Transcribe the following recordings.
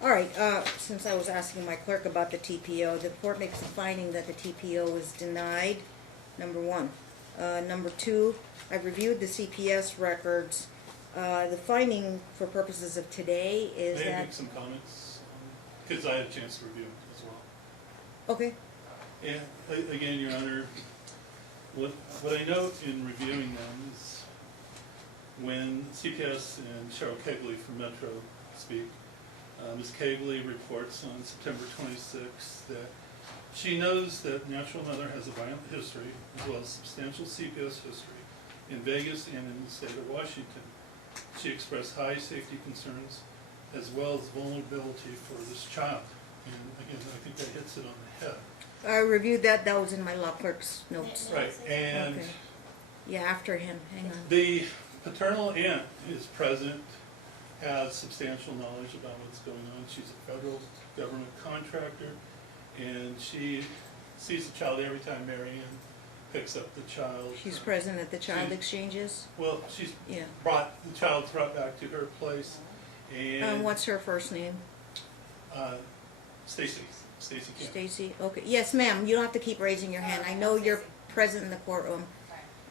All right, since I was asking my clerk about the TPO, the court makes a finding that the TPO was denied, number one. Number two, I've reviewed the CPS records. The finding for purposes of today is May I that... make some comments? Because I had a chance to review them as well. Okay. And again, Your Honor, what I note in reviewing them is when CPS and Cheryl Kegley from Metro speak, Ms. Kegley reports on September 26th that she knows that Natural Mother has a violent history as well as substantial CPS history in Vegas and in the state of Washington. She expressed high safety concerns as well as vulnerability for this child. And again, I think that hits it on the head. I reviewed that. That was in my law clerk's notes. Right, and Okay. Yeah, after him. Hang on. the paternal aunt is present, has substantial knowledge about what's going on. She's a federal government contractor, and she sees the child every time Marianne picks up the child. She's present at the child exchanges. Well, she's Yeah. brought the child back to her place, and What's her first name? Stacy Kemp. Stacy. Okay. Yes, ma'am. You don't have to keep raising your hand. I know you're present in the courtroom.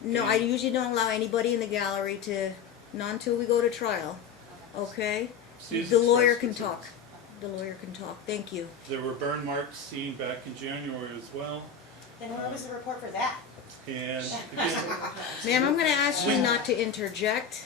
No, I usually don't allow anybody in the gallery to, not until we go to trial. Okay? She's The lawyer expressed can concern. talk. The lawyer can talk. Thank you. There were burn marks seen back in January as well, Then where was the report for that? and again, Ma'am, I'm going to ask you not to interject.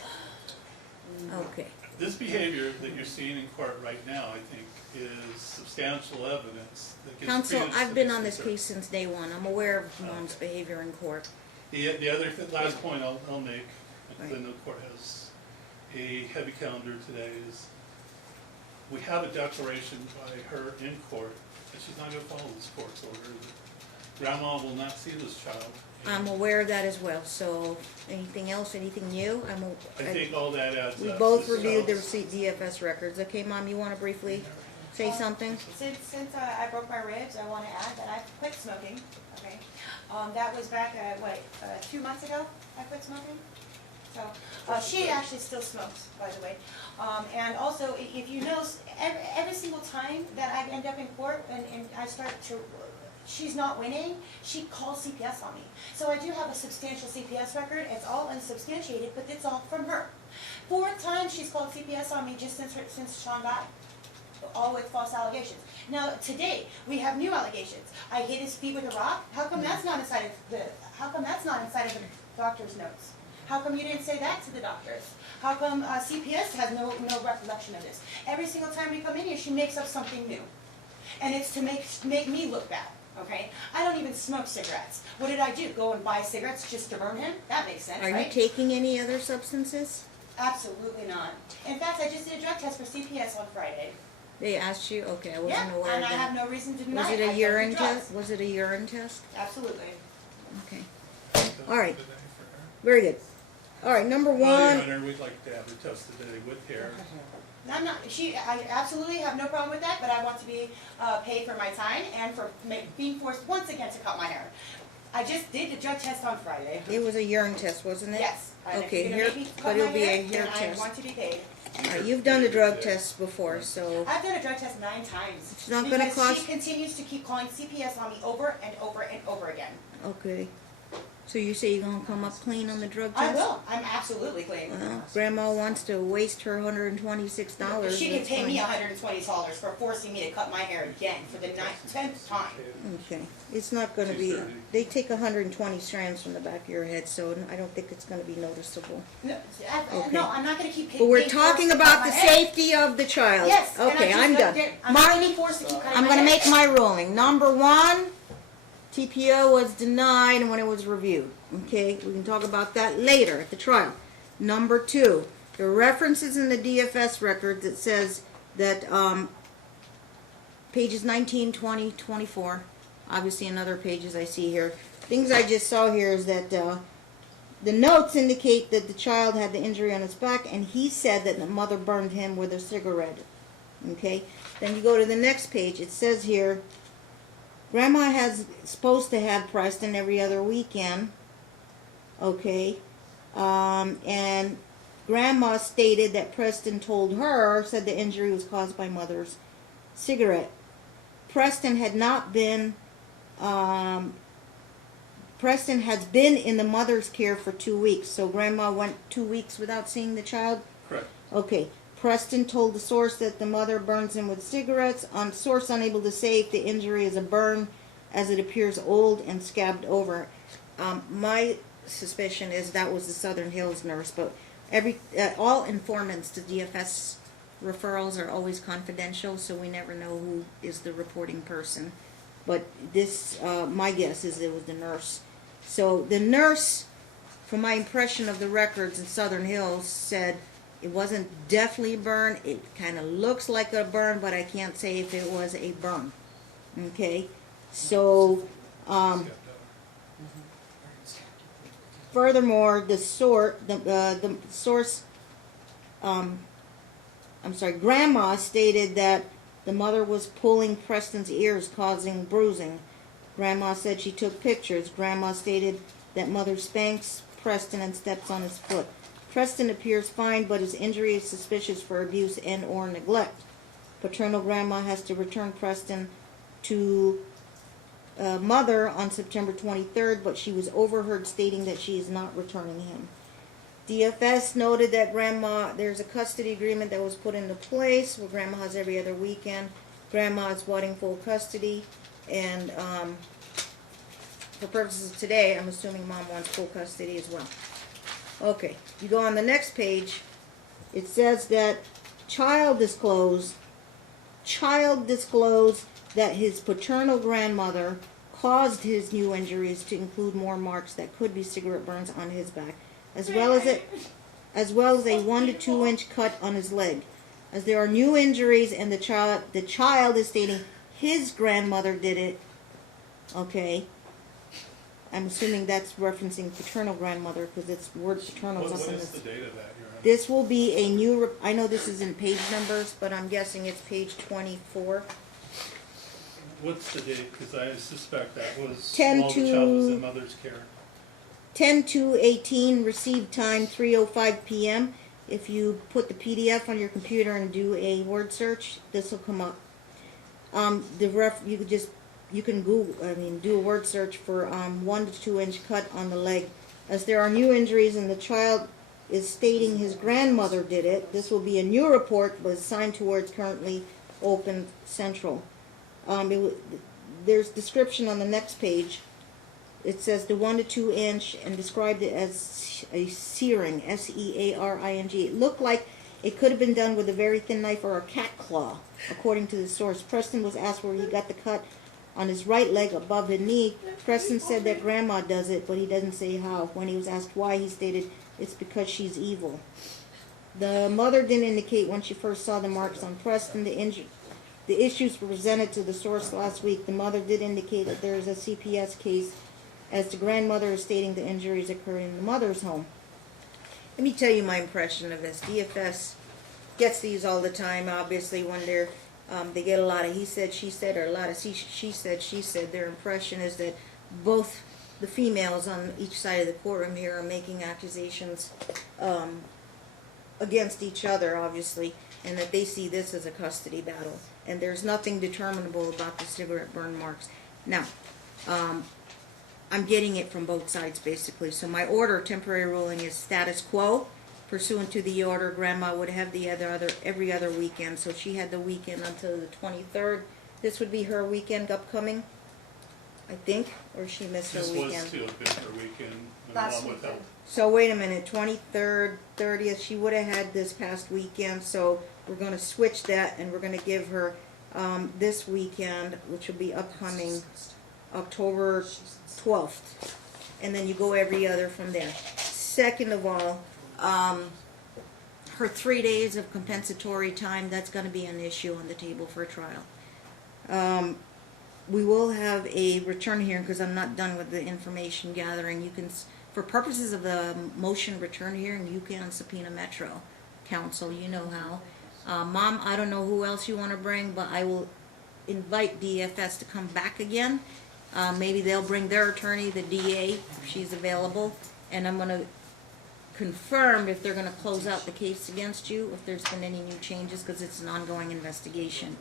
Okay. this behavior that you're seeing in court right now, I think, is substantial evidence that gives Counsel, credence to I've been these on this concerns. case since day one. I'm aware of mom's behavior in court. The other last point I'll make, because I Right. know the court has a heavy calendar today, is we have a declaration by her in court that she's not going to follow this court's order. That Grandma will not see this child. I'm aware of that as well. So, anything else? Anything new? I think all that adds We up. both This reviewed the sounds- DFS records. Okay, Mom, you want to briefly say something? Since I broke my ribs, I want to add that I quit smoking, okay? That was back, 2 months ago, I quit smoking. So, she actually still smokes, by the way. And also, if you notice, every single time that I end up in court and I start to, she's not winning, she calls CPS on me. So I do have a substantial CPS record. It's all unsubstantiated, but it's all from her. 4 times she's called CPS on me just since Sean died, all with false allegations. Now today we have new allegations. I hit his feet with a rock. How come that's not inside of the? How come that's not inside of the doctor's notes? How come you didn't say that to the doctors? How come CPS has no recollection of this? Every single time we come in here, she makes up something new, and it's to make me look bad. Okay, I don't even smoke cigarettes. What did I do? Go and buy cigarettes just to burn him? That makes sense, Are you right? taking any other substances? Absolutely not. In fact, I just did a drug test for CPS on Friday. They asked you? Okay, I wasn't Yeah, aware and of I have that. no reason to deny Was it. it I a don't do urine drugs. test? Was it a urine test? Absolutely. Okay. All right. Very good. All right, number Well, Your one. Honor, we'd like to have her tested today with hair. I absolutely have no problem with that, but I want to be paid for my time and for being forced once again to cut my hair. I just did the drug test on Friday. It was a urine test, wasn't it? Yes. And if Okay, you're here, gonna make me but cut it'll my be a hair, hair then I test. want to be paid. All right, you've done the drug tests before, so I've done a drug test 9 times. It's not gonna because cost- she continues to keep calling CPS on me over and over and over again. okay. So you say you're gonna come up clean on the drug I test? will. I'm absolutely clean. Well, Grandma wants to waste her $126. She can that's pay me fine. $120 for forcing me to cut my hair again for the 10th time. Okay, it's not gonna be, they take 120 strands from the back of your head, so I don't think it's gonna be noticeable. No, Okay. no, I'm not gonna keep paying. But we're talking about the safety of the child. Yes. and Okay, I I'm just done. don't- I'm Mark, not gonna be forced to keep cutting I'm my gonna hair. make my ruling. Number one, TPO was denied when it was reviewed. Okay, we can talk about that later at the trial. Number two, there are references in the DFS records that says that pages 19, 20, 24, obviously in other pages I see here. Things I just saw here is that the notes indicate that the child had the injury on his back, and he said that the mother burned him with a cigarette. Okay, then you go to the next page. It says here, Grandma has supposed to have Preston every other weekend. Okay, and Grandma stated that Preston told her, said the injury was caused by Mother's cigarette. Preston has been in the mother's care for 2 weeks, so grandma went 2 weeks without seeing the child? Correct. Okay. Preston told the source that the mother burns him with cigarettes. Source unable to say if the injury is a burn, as it appears old and scabbed over. My suspicion is that was the Southern Hills nurse, but all informants to DFS referrals are always confidential, so we never know who is the reporting person. But this, my guess is it was the nurse. So the nurse, from my impression of the records in Southern Hills, said it wasn't definitely a burn. It kind of looks like a burn, but I can't say if it was a burn. Okay? So, furthermore, the source, Grandma stated that the mother was pulling Preston's ears, causing bruising. Grandma said she took pictures. Grandma stated that mother spanks Preston and steps on his foot. Preston appears fine, but his injury is suspicious for abuse and or neglect. Paternal grandma has to return Preston to mother on September 23rd, but she was overheard stating that she is not returning him. DFS noted that there's a custody agreement that was put into place where grandma has every other weekend. Grandma is wanting full custody, and for purposes of today, I'm assuming mom wants full custody as well. Okay, you go on the next page. It says that child disclosed that his paternal grandmother caused his new injuries to include more marks that could be cigarette burns on his back, as well as a 1 to 2 inch cut on his leg. As there are new injuries and the child is stating his grandmother did it. Okay. I'm assuming that's referencing paternal grandmother because it's word paternal. What is the date of that, Your Honor? This will be a new, I know this isn't page numbers, but I'm guessing it's page 24. What's the date? Because I suspect that was 10 while the child was in mother's care. 10/2/18, received time 3:05 p.m. If you put the PDF on your computer and do a word search, this will come up. You can do a word search for 1 to 2 inch cut on the leg. As there are new injuries and the child is stating his grandmother did it, this will be a new report, but assigned towards currently open central. There's description on the next page. It says the 1 to 2 inch and described it as a searing, S-E-A-R-I-N-G. It looked like it could have been done with a very thin knife or a cat claw, according to the source. Preston was asked where he got the cut on his right leg above the knee. Preston said that grandma does it, but he doesn't say how. When he was asked why, he stated it's because she's evil. The mother didn't indicate when she first saw the marks on Preston. The issues were presented to the source last week. The mother did indicate that there is a CPS case, as the grandmother is stating the injuries occurred in the mother's home. Let me tell you my impression of this. DFS gets these all the time, obviously, when they get a lot of he said, she said, or a lot of she said, she said. Their impression is that both the females on each side of the courtroom here are making accusations against each other, obviously, and that they see this as a custody battle. And there's nothing determinable about the cigarette burn marks. Now, I'm getting it from both sides, basically. So my order, temporary ruling, is status quo. Pursuant to the order, Grandma would have the every other weekend. So she had the weekend until the 23rd. This would be her weekend upcoming, I think, or she missed her weekend. This was to have been her weekend. Last along with weekend. So wait a minute, 23rd, 30th, she would have had this past weekend. So we're going to switch that, and we're going to give her this weekend, which will be upcoming October 12th. And then you go every other from there. Second of all, her 3 days of compensatory time, that's going to be an issue on the table for a trial. We will have a return hearing because I'm not done with the information gathering. You can, for purposes of the motion return hearing, you can subpoena Metro Council. You know how. Mom, I don't know who else you want to bring, but I will invite DFS to come back again. Maybe they'll bring their attorney, the DA, if she's available, and I'm going to confirm if they're going to close out the case against you, if there's been any new changes, because it's an ongoing investigation.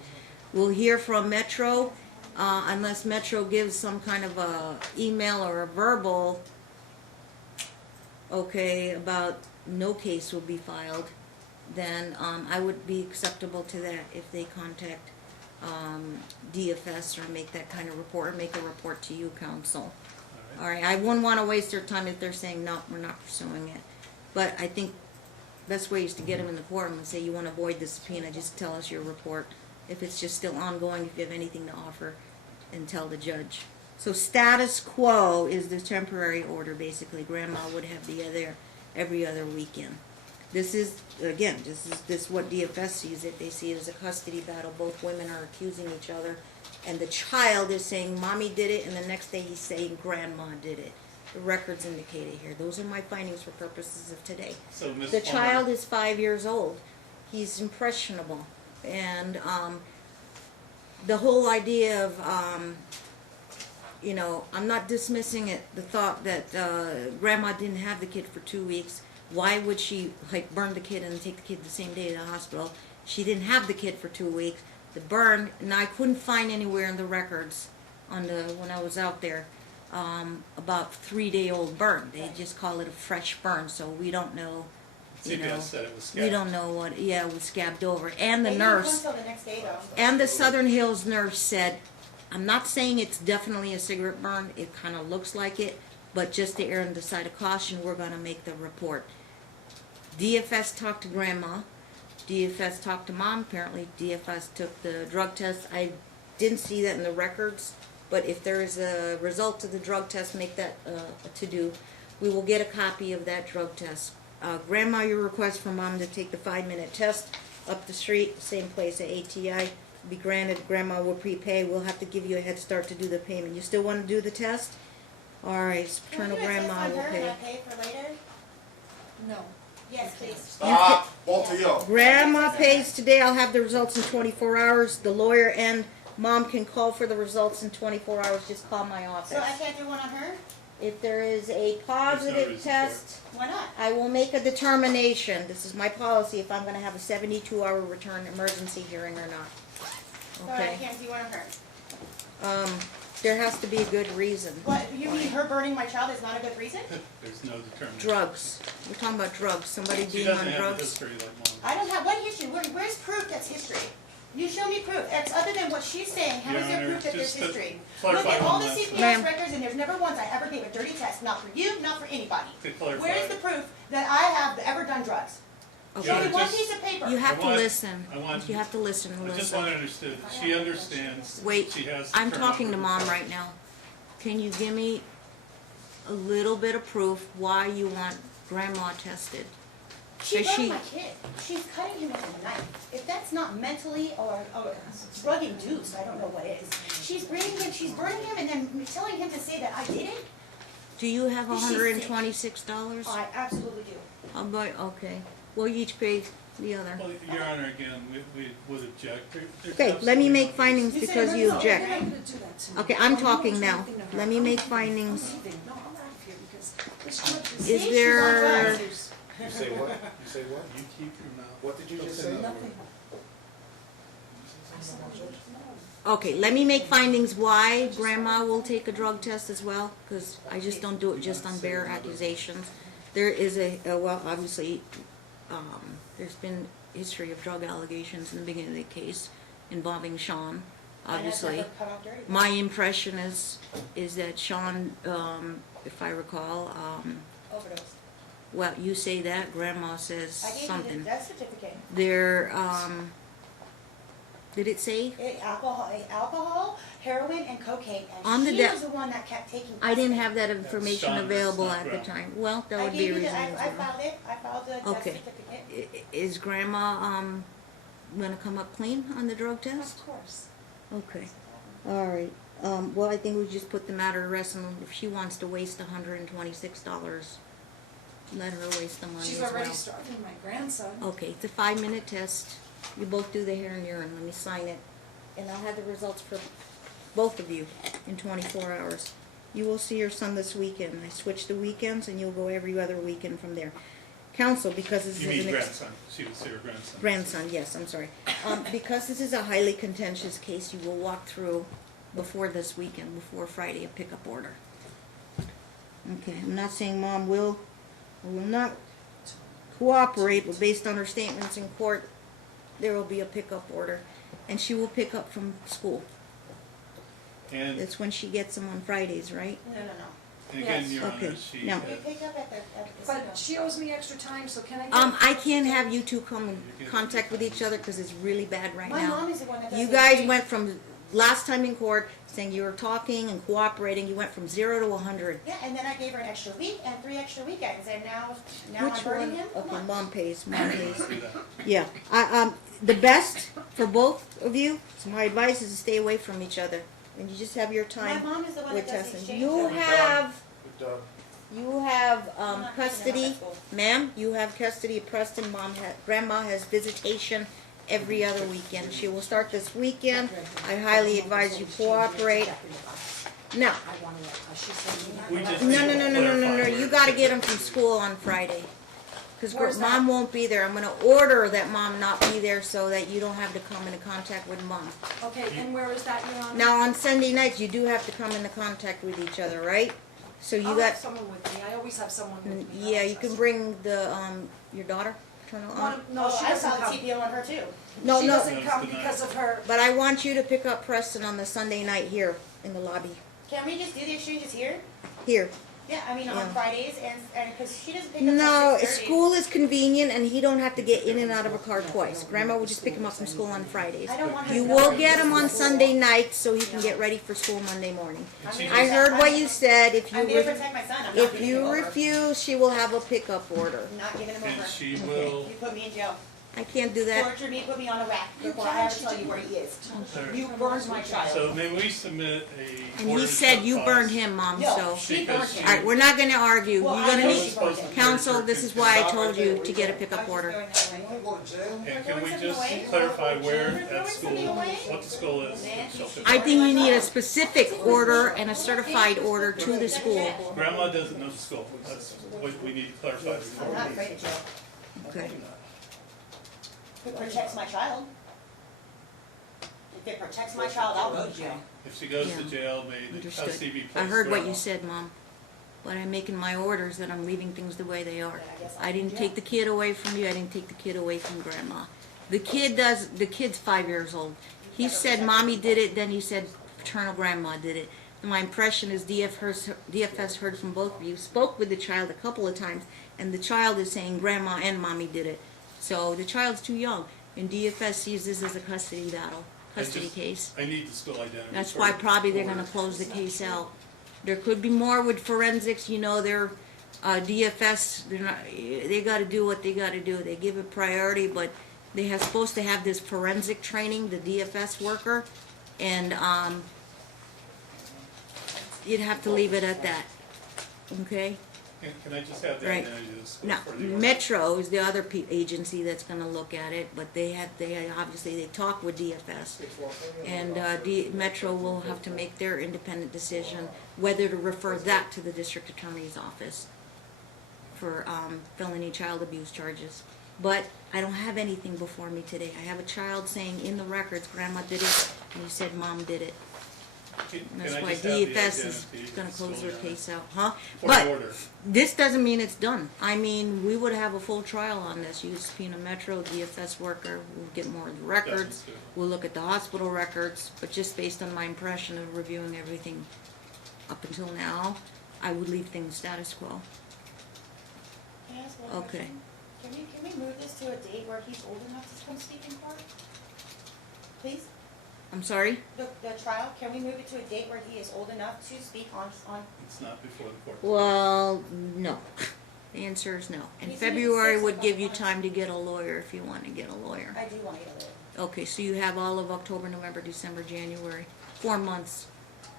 We'll hear from Metro, unless Metro gives some kind of a email or a verbal, okay, about no case will be filed, then I would be acceptable to that if they contact DFS or make that kind of report, or make a report to you, counsel. All All right, I wouldn't want to waste their time if they're saying, no, we're not pursuing it. But I think best way is to get them in the forum and say, you want to avoid the subpoena, just tell us your report. If it's just still ongoing, if you have anything to offer, and tell the judge. So status quo is the temporary order, basically. Grandma would have the other, every other weekend. This is, again, this is what DFS sees it. They see it as a custody battle. Both women are accusing each other. And the child is saying, Mommy did it, and the next day he's saying, Grandma did it. The records indicate it here. Those are my findings for purposes of today. So, Ms. The Palmer, child is 5 years old. He's impressionable. And the whole idea of, you know, I'm not dismissing it, the thought that Grandma didn't have the kid for 2 weeks. Why would she, like, burn the kid and take the kid the same day to the hospital? She didn't have the kid for 2 weeks. The burn, and I couldn't find anywhere in the records on the when I was out there about 3-day-old burn. They just call it a fresh burn, so we don't know. You know, CPS said it was scabbed. we don't know what. Yeah, it was scabbed over. And the They didn't nurse go until the next day, though. and the Southern Hills nurse said, I'm not saying it's definitely a cigarette burn. It kind of looks like it, but just to err on the side of caution, we're going to make the report. DFS talked to Grandma. DFS talked to Mom. Apparently, DFS took the drug test. I didn't see that in the records, but if there is a result to the drug test, make that a to-do. We will get a copy of that drug test. Grandma, your request for Mom to take the 5-minute test up the street, same place at ATI, be granted. Grandma will prepay. We'll have to give you a head start to do the payment. You still want to do the test? All right, paternal grandma will Can pay. I pay for later? No. Yes, please. Stop, both of you. Grandma pays today. I'll have the results in 24 hours. The lawyer and Mom can call for the results in 24 hours. Just call my office. So I can't do one on her? If there is a reason positive for test, Why not? I will make a determination. This is my policy if I'm going to have a 72-hour return emergency hearing or not. So I Okay. can't do one on her? There has to be a good reason. What, you mean her burning my child is not a good reason? There's no determination. Drugs. We're talking about drugs. Somebody She being doesn't on have the drugs. history like Mom. I don't have, what history? Where's proof that's history? You show me proof. It's other than what she's saying. How Your is there Honor, proof that there's just to history? clarify Look at all one the last CPS Ma'am. records, and there's never once I ever gave a dirty test. Not for you, not for anybody. To clarify. Where is the proof that I have ever done drugs? Your Show Honor, me one just- piece of paper. You have I to want- listen. I want- You have to listen, I just want Melissa. to understand. She understands. Wait, She has. I'm turn talking over to the Mom phone. right now. Can you give me a little bit of proof why you want Grandma tested? She Is burned she- my kid. She's cutting him with a knife. If that's not mentally or drug induced, I don't know what is. She's burning him, and then telling him to say that I did it? Do you have Is she sick? $126? I absolutely do. I'll buy, okay. We'll each pay the other. Well, Your Honor, again, we would object. There's Okay, let me absolutely make no- findings You said because no, you no, object. You're not gonna do that to me. Okay, I'm not talking doing now. anything to her. Let me I'm make leaving. findings. I'm leaving. No, I'm out of here because this judge is. Is See, she's there- on drugs. You say what? You say what? You keep your mouth. What did you Don't just say say? no. Nothing. I said no. Okay, let me make findings why Grandma will take a drug test as well, because I just don't do it just on bare accusations. There is well, obviously, there's been history of drug allegations in the beginning of the case involving Sean, And that's obviously. never come out dirty. My impression is that Sean, if I recall, Overdose. well, you say that, Grandma says I gave you something. the death certificate. There, did it say? Alcohol, heroin, and cocaine, On and the she de- was the one that kept taking. I didn't custody. have that information Sean, available that's at not the right. time. Well, that I would be gave you the, reasonable. I filed it, I filed the death Okay. certificate. Is Grandma, gonna come up clean on the drug test? Of course. Okay. All right. Well, I think we just put the matter to rest, and if she wants to waste $126, let her waste the money She's as well. already starving my grandson. Okay, it's a 5-minute test. You both do the hair and urine. Let me sign it. And I'll have the results for both of you in 24 hours. You will see your son this weekend. I switched the weekends, and you'll go every other weekend from there. council, because this You is mean an grandson, she would say her grandson. grandson, yes, I'm sorry. Because this is a highly contentious case, you will walk through before this weekend, before Friday, a pickup order. Okay, I'm not saying Mom will or will not cooperate, but based on her statements in court, there will be a pickup order, and she will pick up from school. And That's when she gets them on Fridays, right? No. and again, Yes. Your Okay, Honor, she no. had, We picked up at the casino. But she owes me extra time, so can I get? I can't have you two come in contact with each other because it's really bad right My now. mom is the one that does You the guys exchange. went from last time in court saying you were talking and cooperating. You went from 0 to 100. Yeah, and then I gave her an extra week and 3 extra weekends, and now I'm Which burning one? him? Come Okay, on. Mom pays. Mom pays. do that. Yeah. The best for both of you. So my advice is to stay away from each other, and you just have your My time mom is the one with that does the Tessin. exchange. You though. have Good job. you have I'm not picking them up custody, at school. ma'am. You have custody of Preston. Grandma has visitation every other weekend. She will start this weekend. I highly advise you cooperate. Now, I want to, she said. We just no, need no, to no, no, no, no, clarify no. where You it got to fits get in. them from school on Friday. Where's Because that? Mom won't be there. I'm going to order that Mom not be there so that you don't have to come into contact with Mom. Okay, and where is that, Your Honor? Now, on Sunday nights, you do have to come into contact with each other, right? So you I'll got, have someone with me, I always have someone with me. yeah, you can bring the, your daughter, turn it on. No, she I doesn't saw the come. TPO on her too. No, She no, doesn't come because of her. but I want you to pick up Preston on the Sunday night here in the lobby. Can we just do the exchanges here? Here. Yeah, I mean Yeah. on Fridays and because she doesn't pick up till No, 6:30. school is convenient and he don't have to get in and out of a car twice. Grandma will just pick him up from school on Fridays. I don't want her You to go will to get him on school. Sunday nights so he can get ready for school Monday morning. I'm She gonna I just- heard what you said. If I'm you there to re- protect my son. I'm not if giving him you over. refuse, she will have a pickup order. I'm not giving him And over. she will, You put me in jail. I can't do that. Torture me, put me on a rack You before I can, ever she tell you did. where he is. Alright. You burned my child. so may we submit a And order he to said show you cause? burned him, Mom, No, so. she burned Because him. Alright, we're not gonna argue. Well, You're I gonna know need, she burned him. counsel, this is why I told you to get a pickup I was just order. going that way. You wanna go to jail? And We're can throwing we something just away? clarify where We're at throwing school, something away? what the school is? Man, She'll she- pick I up. think you need a specific order and a certified order to the school. Grandma doesn't know the school, that's what we need to clarify I'm before. not afraid of jail. Okay. If it protects my child. If it protects my child, I'll go to jail. If she goes to Yeah. jail, may the Understood. custody be placed I heard what there. you said, Mom. But I'm making my orders that I'm leaving things the way they are. Then I guess I I'll didn't go to take the kid away from you, I didn't take the kid away from Grandma. The kid's 5 years old. He said Mommy did it, then he said paternal grandma did it. And my impression is DFS heard from both of you, spoke with the child a couple of times, and the child is saying Grandma and Mommy did it. So the child's too young, and DFS sees this as a custody battle, I custody just- case. I need the school identity. That's for why the probably they're order. gonna close the case out. There could be more with forensics, you know, they're, DFS, they're not, they gotta do what they gotta do. They give it priority, but they have, supposed to have this forensic training, the DFS worker, and, you'd have to leave it at that, okay? Can I just have the Right. identity of the school Now, for the order? Metro is the other agency that's gonna look at it, but they obviously, they talk with DFS. And Metro will have to make their independent decision whether to refer that to the district attorney's office for felony child abuse charges. But I don't have anything before me today. I have a child saying in the records, Grandma did it, and he said Mom did it. Can And that's I why just have the DFS is identity of gonna the close school their identity case out, huh? For But the order. this doesn't mean it's done. I mean, we would have a full trial on this. You subpoena Metro, DFS worker, we'll get more of the records. That's good. We'll look at the hospital records, but just based on my impression of reviewing everything up until now, I would leave things status quo. Can I ask one Okay. question? Can we move this to a date where he's old enough to come speak in court? Please? I'm sorry? The trial, can we move it to a date where he is old enough to speak on, It's not before the court. Well, no. The answer is no. And He's gonna be February 6 would in give you 5 months. time to get a lawyer if you want to get a lawyer. I do want to get a lawyer. Okay, so you have all of October, November, December, January. 4 months.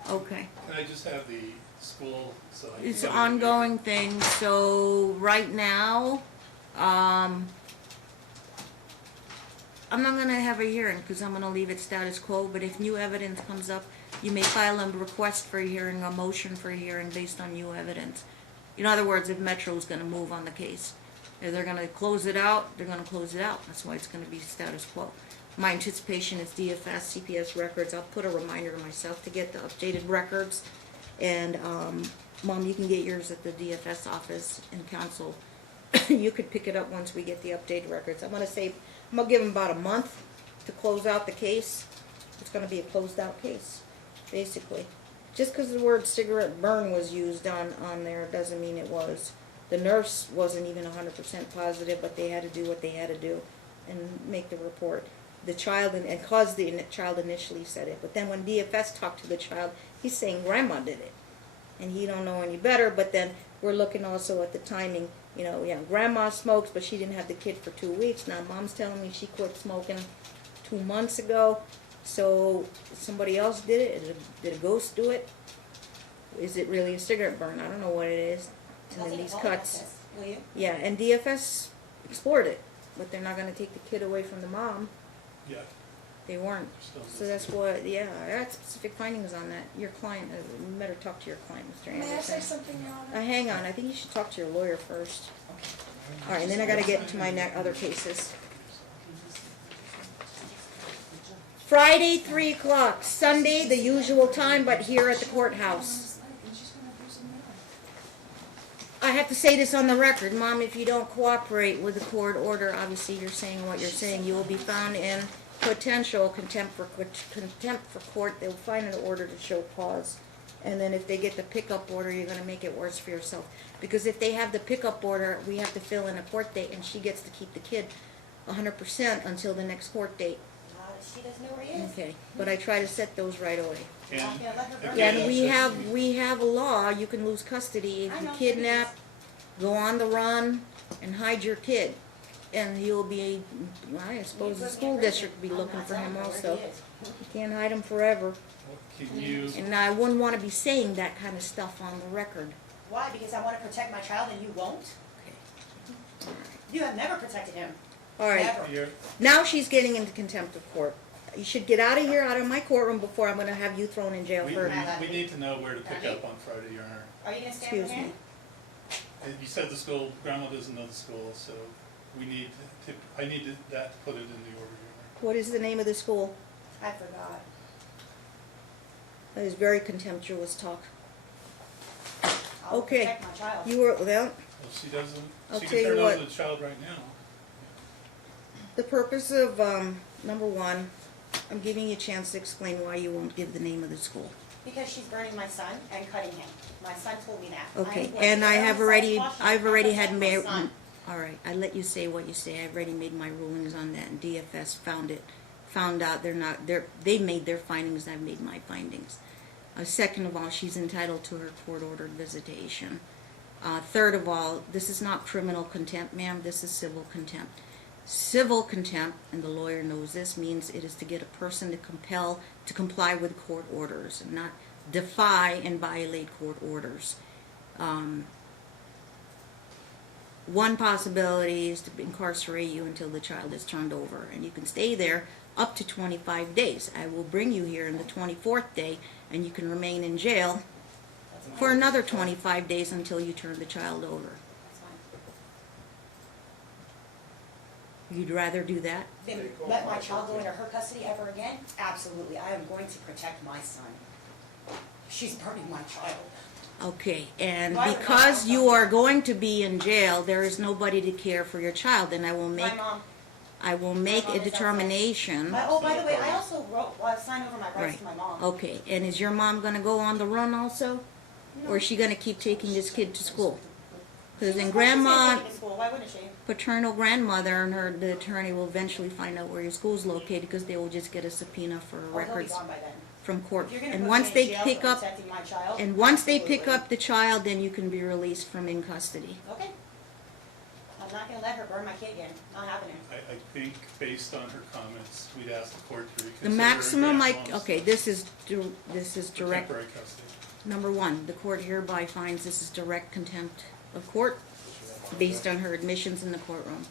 Okay. Can I just have the school, so I can It's get an it in there? ongoing thing, so right now, I'm not gonna have a hearing, because I'm gonna leave it status quo, but if new evidence comes up, you may file a request for a hearing, a motion for a hearing based on new evidence. In other words, if Metro's gonna move on the case. If they're gonna close it out, they're gonna close it out. That's why it's gonna be status quo. My anticipation is DFS, CPS Records. I'll put a reminder to myself to get the updated records. And, Mom, you can get yours at the DFS office in council. You could pick it up once we get the updated records. I'm gonna give them about a month to close out the case. It's gonna be a closed out case, basically. Just because the word cigarette burn was used on there doesn't mean it was. The nurse wasn't even 100% positive, but they had to do what they had to do and make the report. The child, and cause the child initially said it, but then when DFS talked to the child, he's saying grandma did it. And he don't know any better, but then we're looking also at the timing. You know, yeah, grandma smokes, but she didn't have the kid for 2 weeks. Now mom's telling me she quit smoking 2 months ago. So somebody else did it? Did a ghost do it? Is it really a cigarette burn? I don't know what it is. And then these cuts. Will you? Yeah, and DFS explored it, but they're not gonna take the kid away from the mom. Yeah. They weren't. Still So that's what, yeah, I got specific findings on that. Your client, you better talk to your client, Mr. Anderson. May I say something, Your Honor? Hang on, I think you should talk to your lawyer first. Alright, and then I gotta get into my other cases. Friday, 3 o'clock. Sunday, the usual time, but here at the courthouse. I have to say this on the record, Mom, if you don't cooperate with the court order, obviously you're saying what you're saying, you will be found in potential contempt for court. They'll find an order to show cause. And then if they get the pickup order, you're gonna make it worse for yourself. Because if they have the pickup order, we have to fill in a court date, and she gets to keep the kid 100% until the next court date. She doesn't know where he is. Okay, but I try to set those right away. And Yeah, let her burn Yeah, it. and we have a law, you can lose custody if I you know. kidnap, go on the run, and hide your kid. And you'll be, I suppose the school district will be looking for him also. You can't hide him forever. can you, And I wouldn't want to be saying that kind of stuff on the record. Why? Because I want to protect my child and you won't? You have never protected him. All right, Never. you're, now she's getting into contempt of court. You should get out of here, out of my courtroom, before I'm going to have you thrown in jail we, for, we need to know where to pick up on Friday, Your Honor. Are you going to stand excuse for me. him? And you said the school, grandma doesn't know the school, so we need to, I need that to put it in the order, Your What is the name of the school? I forgot. That is very contemptuous talk. I'll Okay. protect my child. You were, well, Honor. Well, she doesn't, I'll she tell can you turn what. over the child right now. the purpose of, number one, I'm giving you a chance to explain why you won't give the name of the school. Because she's burning my son and cutting him. My son told me that. Okay, am going and to I burn have my already, son's caution. I've already I had protect my made, son. all right, I let you say what you say, I've already made my rulings on that, and DFS found out they made their findings, I've made my findings. Second of all, she's entitled to her court-ordered visitation. Third of all, this is not criminal contempt, ma'am, this is civil contempt. Civil contempt, and the lawyer knows this, means it is to get a person to comply with court orders, and not defy and violate court orders. One possibility is to incarcerate you until the child is turned over, and you can stay there up to 25 days. I will bring you here on the 24th day, and you can remain in jail for another 25 days until you turn the child over. That's fine. You'd rather do that? Then let my child go into her custody ever again? Absolutely. I am going to protect my son. She's burning my child. Okay, and Why would because my you mom- are going to be in jail, there is nobody to care for your child, and I will make My mom. a mom is outside. determination. Oh, by the way, I also signed over my rights Right. to my mom. Okay, and is your mom gonna go on the run also? Or is she gonna keep taking this kid to school? Because then Of course she's gonna grandma, take it to school. Why wouldn't she? paternal grandmother and the attorney will eventually find out where your school's located, because they will just get a subpoena for Oh, he'll be records gone by then. from court. If you're gonna And put once me in they jail pick for up, protecting my child, and once they pick absolutely. up the child, then you can be released from in custody. Okay. I'm not gonna let her burn my kid again. Not happening. I think based on her comments, we'd ask the court to The reconsider. maximum, grant okay, this is for direct. temporary custody. Number one, the court hereby finds this is direct contempt of court based on her admissions in the courtroom.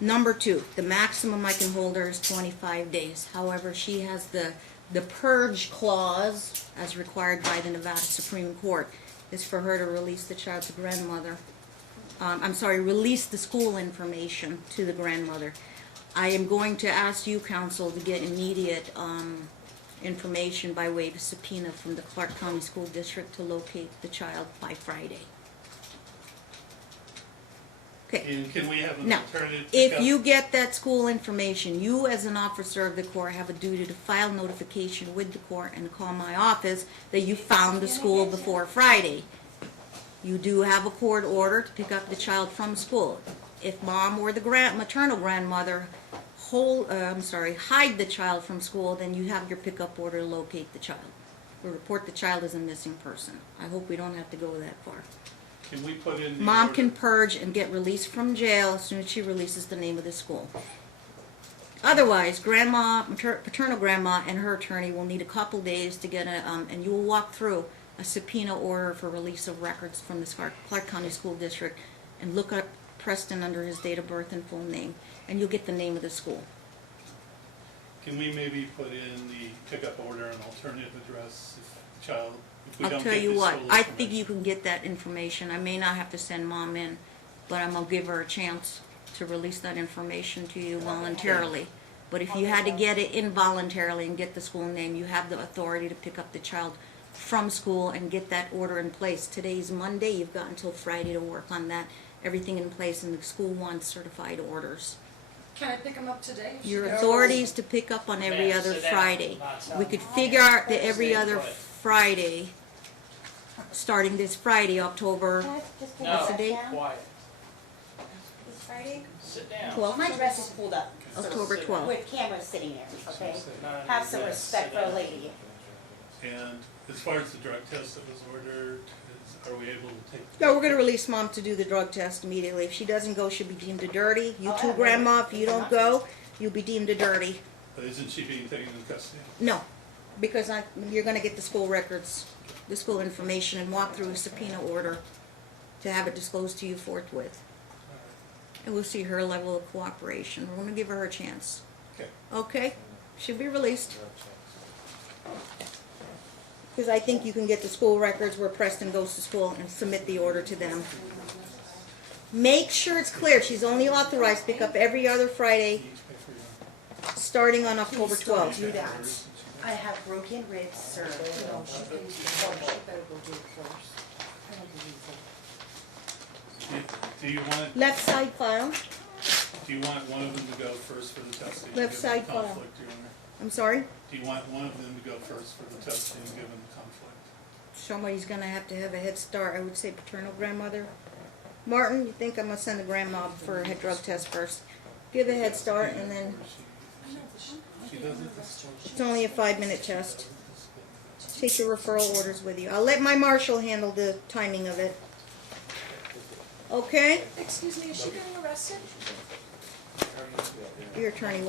Number two, the maximum I can hold her is 25 days. However, she has the purge clause, as required by the Nevada Supreme Court, is for her to release the child to grandmother release the school information to the grandmother. I am going to ask you, counsel, to get immediate information by way of subpoena from the Clark County School District to locate the child by Friday. Okay. And can we have an Now, alternative? if pickup? you get that school information, you as an officer of the court have a duty to file notification with the court and call my office that you found the school before Friday. You do have a court order to pick up the child from school. If mom or the maternal grandmother hide the child from school, then you have your pickup order to locate the child or report the child as a missing person. I hope we don't have to go that far. Can we put in the Mom order- can purge and get released from jail as soon as she releases the name of the school. Otherwise, grandma, paternal grandma, and her attorney will need a couple days to get and you will walk through a subpoena order for release of records from the Clark County School District and look up Preston under his date of birth and full name, and you'll get the name of the school. Can we maybe put in the pickup order an alternative address if the child, if we I'll don't tell get you the what, school I think information? you can get that information. I may not have to send mom in, but I'm gonna give her a chance to release that information to you voluntarily. But if you had to get it involuntarily and get the school name, you have the authority to pick up the child from school and get that order in place. Today's Monday, you've got until Friday to work on that, everything in place, and the school wants certified orders. Can I pick them up today? if she Your goes? authority is to pick up on every Ma'am, other sit down. Friday. Not We so. could figure out that every Stay other put. Friday, starting this Friday, October Can I just pull No. my What's the dress date? down? Quiet. This Friday? Sit down. 12th, My dress is pulled up. so- October 12th. With cameras sitting there, okay? No, Have some yes, respect sit for a down. lady. And as far as the drug test that was ordered, are we able to take? No, we're gonna release mom to do the drug test immediately. If she doesn't go, she'll be deemed a dirty. You too, grandma, if you don't go, you'll be deemed a dirty. Isn't she being taken into custody? No, because you're gonna get the school records, the school information, and walk through a subpoena order to have it disclosed to you forthwith. And we'll see her level of cooperation. We're gonna give her a chance. Okay. Okay? She'll be released. Because I think you can get the school records where Preston goes to school and submit the order to them. Make sure it's clear, she's only authorized to pick up every other Friday, Each pay for your- starting on October Please don't 12th. do that. I have broken ribs, sir. No, she better go do it first. Do you want, Left side file, do you want one of them to go first for the testing? Left given side the file. conflict, Your Honor? I'm sorry? Do you want one of them to go first for the testing given the conflict? Somebody's gonna have to have a head start. I would say paternal grandmother. Martin, you think I'm gonna send the grandma for a head drug test first? Give a head start and then She doesn't. it's only a 5-minute test. Take your referral orders with you. I'll let my marshal handle the timing of it. Okay? Excuse me, is she getting arrested? Your attorney will.